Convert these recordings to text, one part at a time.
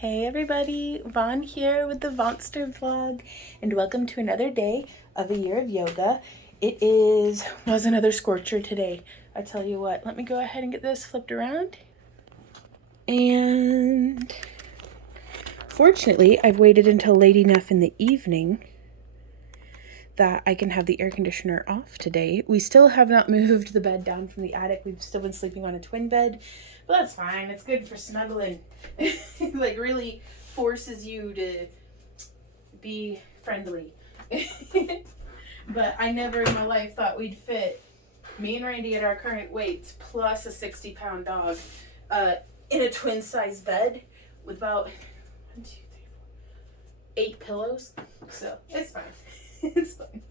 Hey everybody, Vaughn here with the Vonster vlog, and welcome to another day of a year of yoga. It was another scorcher today. I tell you what, let me go ahead and get this flipped around. And fortunately, I've waited until late enough in the evening that I can have the air conditioner off today. We still have not moved the bed down from the attic. We've still been sleeping on a twin bed, but that's fine. It's good for snuggling. Like really forces you to be friendly. But I never in my life thought we'd fit me and Randy at our current weights plus a 60-pound dog in a twin size bed with about 1, 2, 3, 4, 8 pillows. So it's fine. It's fine.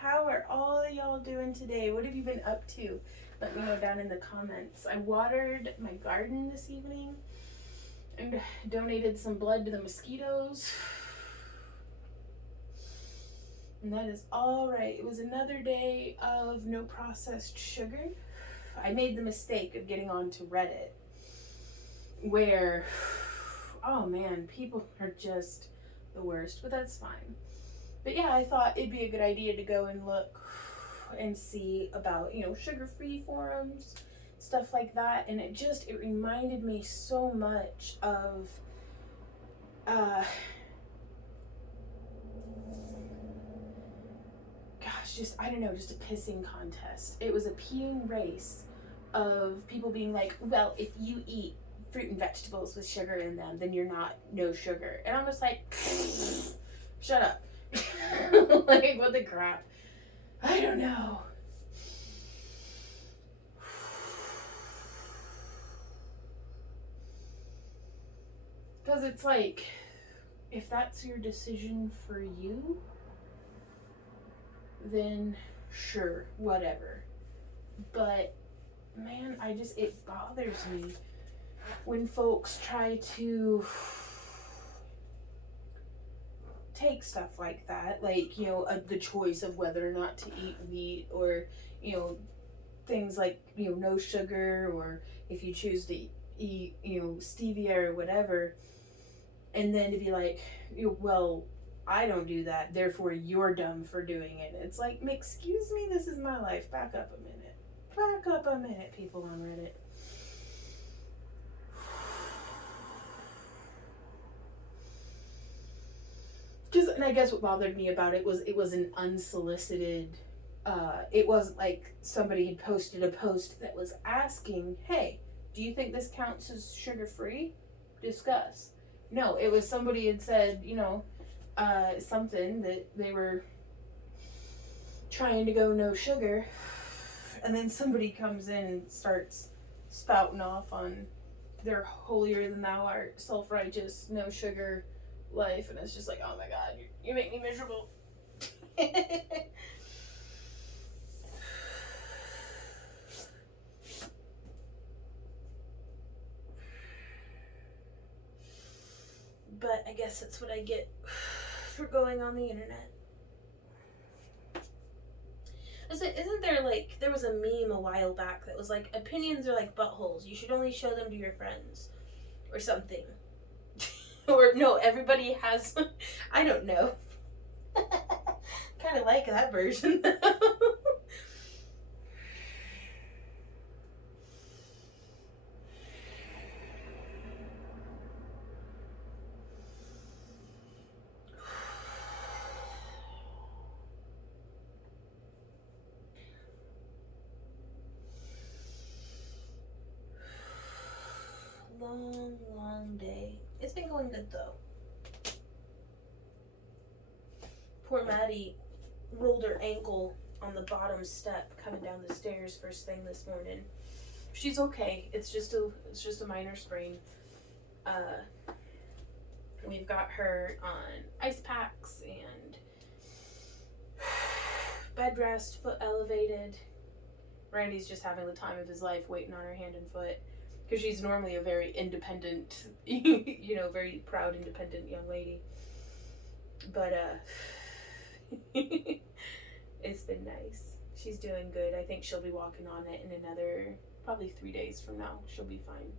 How are all of y'all doing today? What have you been up to? Let me know down in the comments. I watered my garden this evening and donated some blood to the mosquitoes. And that is all right. It was another day of no processed sugar. I made the mistake of getting onto Reddit where, oh man, people are just the worst, but that's fine. But yeah, I thought it'd be a good idea to go and look and see about, sugar-free forums, stuff like that. And it reminded me so much of just a pissing contest. It was a peeing race of people being like, well, if you eat fruit and vegetables with sugar in them, then you're not no sugar. And I'm just like, shut up. Like, what the crap? I don't know. Because it's like, if that's your decision for you, then sure, whatever. But man, it bothers me when folks try to take stuff like that, like, the choice of whether or not to eat wheat, or, things like, no sugar, or if you choose to eat, stevia or whatever, and then to be like, well, I don't do that, therefore you're dumb for doing it. It's like, excuse me, this is my life. Back up a minute, people on Reddit. And I guess what bothered me about it was an unsolicited, it wasn't like somebody had posted a post that was asking, hey, do you think this counts as sugar-free? Discuss. No, it was somebody had said, something that they were trying to go no sugar, and then somebody comes in and starts spouting off on their holier than thou art, self-righteous, no sugar life, and it's just like, oh my god, you make me miserable. But I guess that's what I get for going on the internet. Isn't there, like, there was a meme a while back that was like, opinions are like buttholes, you should only show them to your friends, or something. Or no, everybody has, I don't know. Kind of like that version though. Long day. It's been going good though. Poor Maddie rolled her ankle on the bottom step coming down the stairs first thing this morning. She's okay. It's just a minor sprain. We've got her on ice packs and bed rest, foot elevated. Randy's just having the time of his life waiting on her hand and foot, because she's normally a very independent, very proud, independent young lady. But it's been nice. She's doing good. I think she'll be walking on it in another, probably 3 days from now. She'll be fine.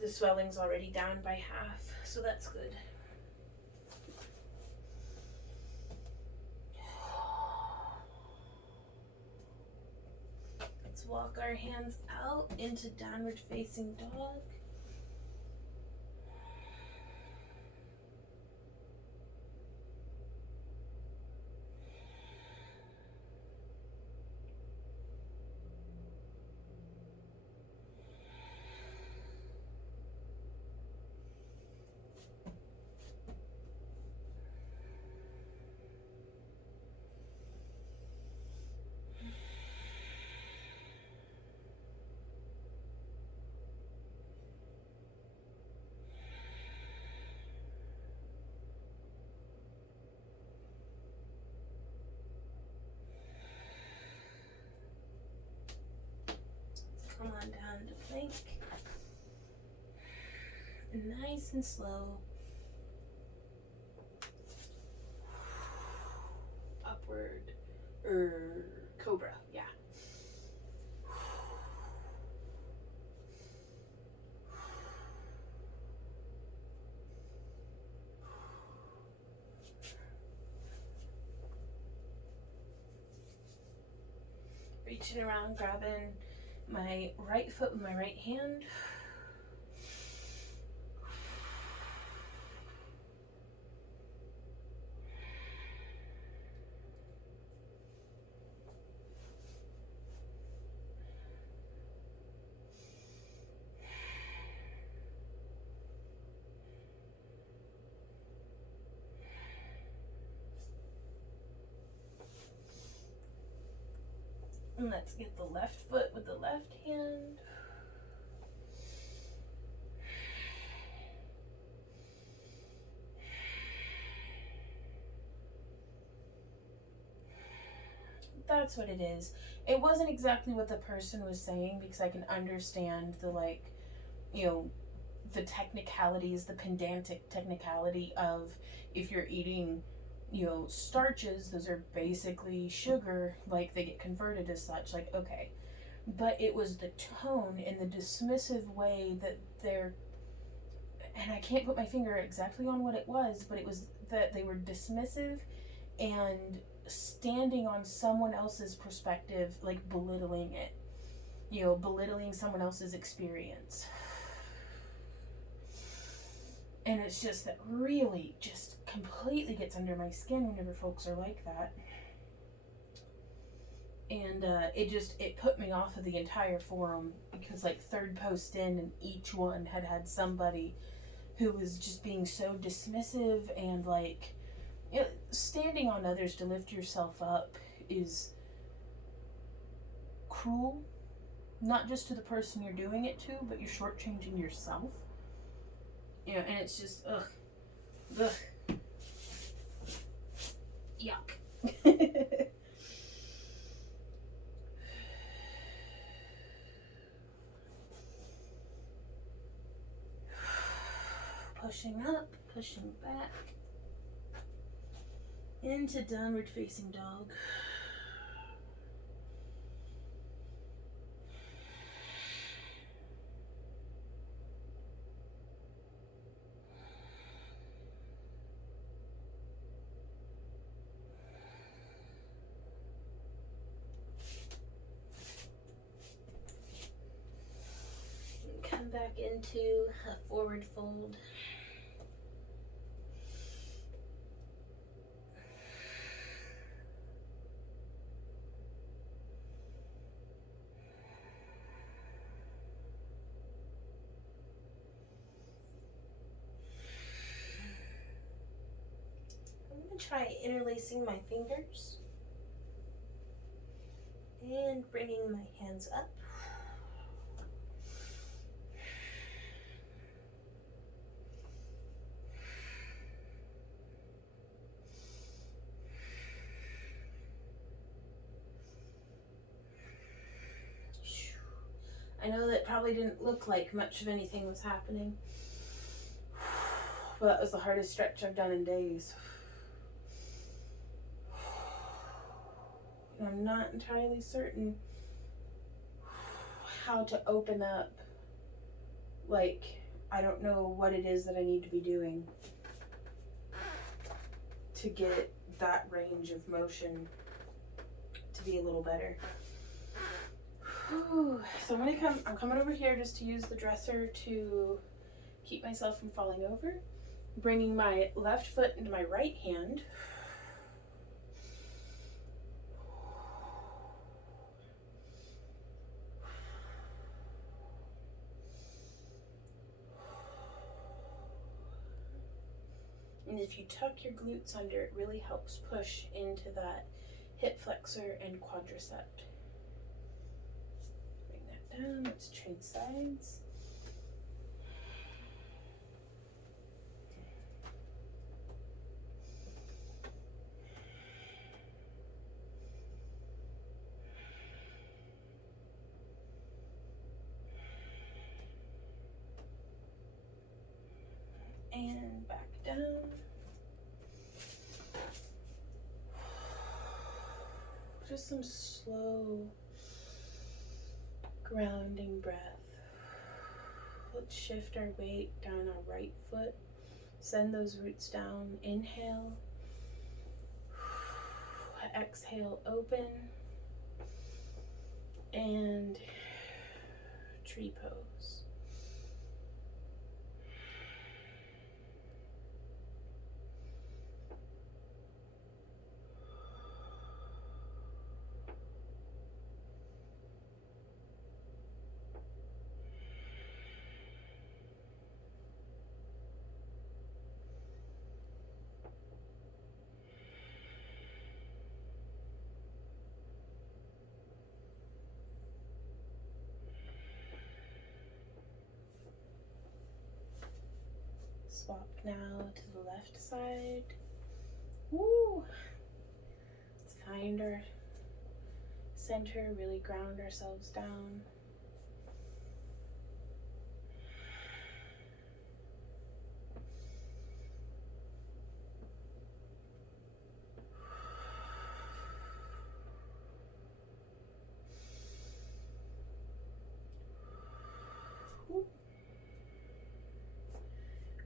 The swelling's already down by half, so that's good. Let's walk our hands out into downward facing dog. Come on down to plank. Nice and slow. Upward. Cobra, yeah. Reaching around, grabbing my right foot with my right hand. And let's get the left foot with the left hand. That's what it is. It wasn't exactly what the person was saying, because I can understand the, like, you know, the technicalities, the pedantic technicality of, if you're eating, you know, starches, those are basically sugar, like they get converted as such, like, okay. But it was the tone and the dismissive way that they're, and I can't put my finger exactly on what it was, but it was that they were dismissive and standing on someone else's perspective, like belittling it, you know, belittling someone else's experience. And it's just that really just completely gets under my skin whenever folks are like that. And it put me off of the entire forum, because like third post in, and each one had somebody who was just being so dismissive and like, you know, standing on others to lift yourself up is cruel, not just to the person you're doing it to, but you're shortchanging yourself. You know, and it's just, ugh, yuck. Pushing up, pushing back, into downward facing dog. Come back into a forward fold. I'm going to try interlacing my fingers and bringing my hands up. I know that probably didn't look like much of anything was happening, but that was the hardest stretch I've done in days. And I'm not entirely certain how to open up, like, I don't know what it is that I need to be doing to get that range of motion to be a little better. Whew. So I'm coming over here just to use the dresser to keep myself from falling over. Bringing my left foot into my right hand. And if you tuck your glutes under, it really helps push into that hip flexor and quadricep. Bring that down. Let's trade sides. And back down. Just some slow grounding breath. Let's shift our weight down our right foot. Send those roots down. Inhale. Exhale, open. And tree pose. Swap now to the left side. Woo! Let's find our center, really ground ourselves down. Woo.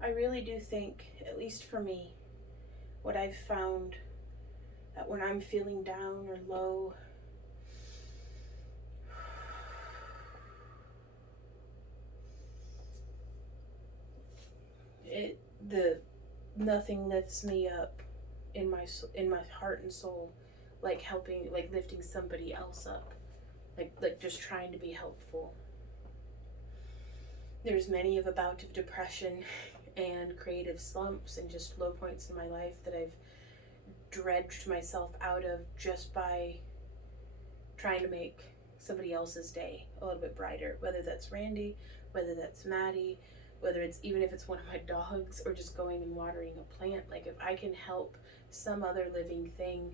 I really do think, at least for me, what I've found that when I'm feeling down or low, nothing lifts me up in my heart and soul like helping, like lifting somebody else up, like just trying to be helpful. There's many of a bout of depression and creative slumps and just low points in my life that I've dredged myself out of just by trying to make somebody else's day a little bit brighter, whether that's Randy, whether that's Maddie, whether it's even if it's one of my dogs or just going and watering a plant. Like if I can help some other living thing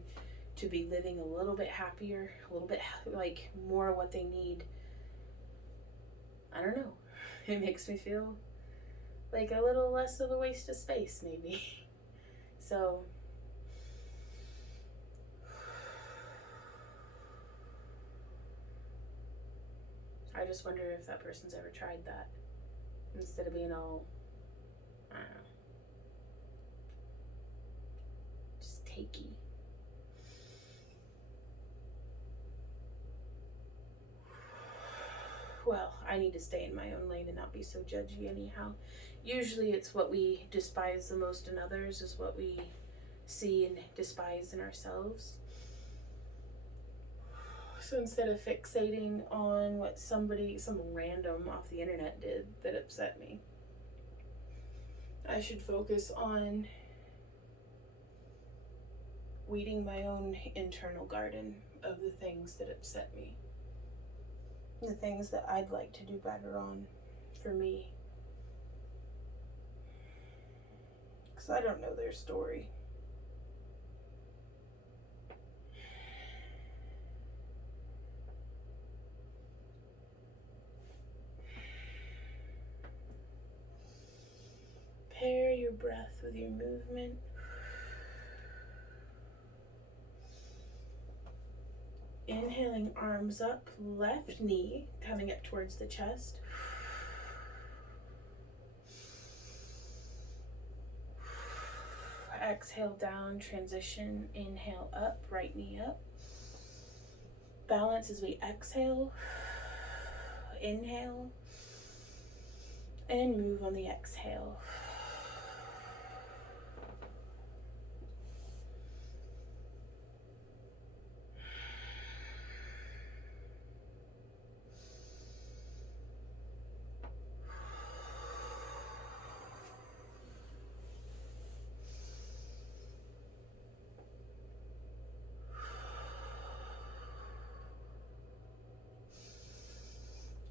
to be living a little bit happier, a little bit like more of what they need, I don't know, it makes me feel like a little less of a waste of space maybe. So I just wonder if that person's ever tried that, instead of being all, I don't know, just takey. Well, I need to stay in my own lane and not be so judgy anyhow. Usually it's what we despise the most in others is what we see and despise in ourselves. So instead of fixating on what some random off the internet did that upset me, I should focus on weeding my own internal garden of the things that upset me. The things that I'd like to do better on for me. Because I don't know their story. Pair your breath with your movement. Inhaling, arms up, left knee coming up towards the chest. Exhale down, transition, inhale up, right knee up. Balance as we exhale, inhale, and move on the exhale.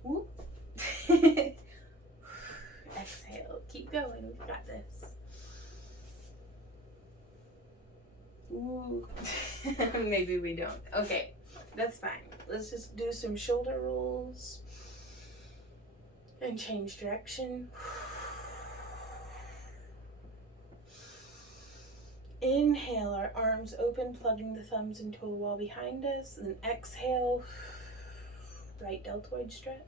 Whoop. Exhale, keep going, we've got this. Ooh. Maybe we don't. Okay, that's fine. Let's just do some shoulder rolls and change direction. Inhale, our arms open, plugging the thumbs into a wall behind us. And then exhale, right deltoid stretch.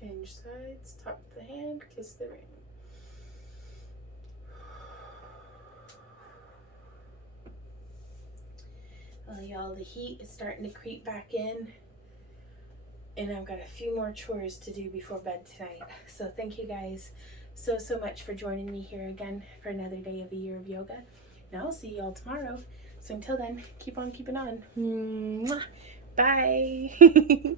Change sides, top of the hand, kiss the ring. Well, y'all, the heat is starting to creep back in, and I've got a few more chores to do before bed tonight. So thank you guys so much for joining me here again for another day of the year of yoga. And I'll see y'all tomorrow. So until then, keep on keeping on. Mwah. Bye.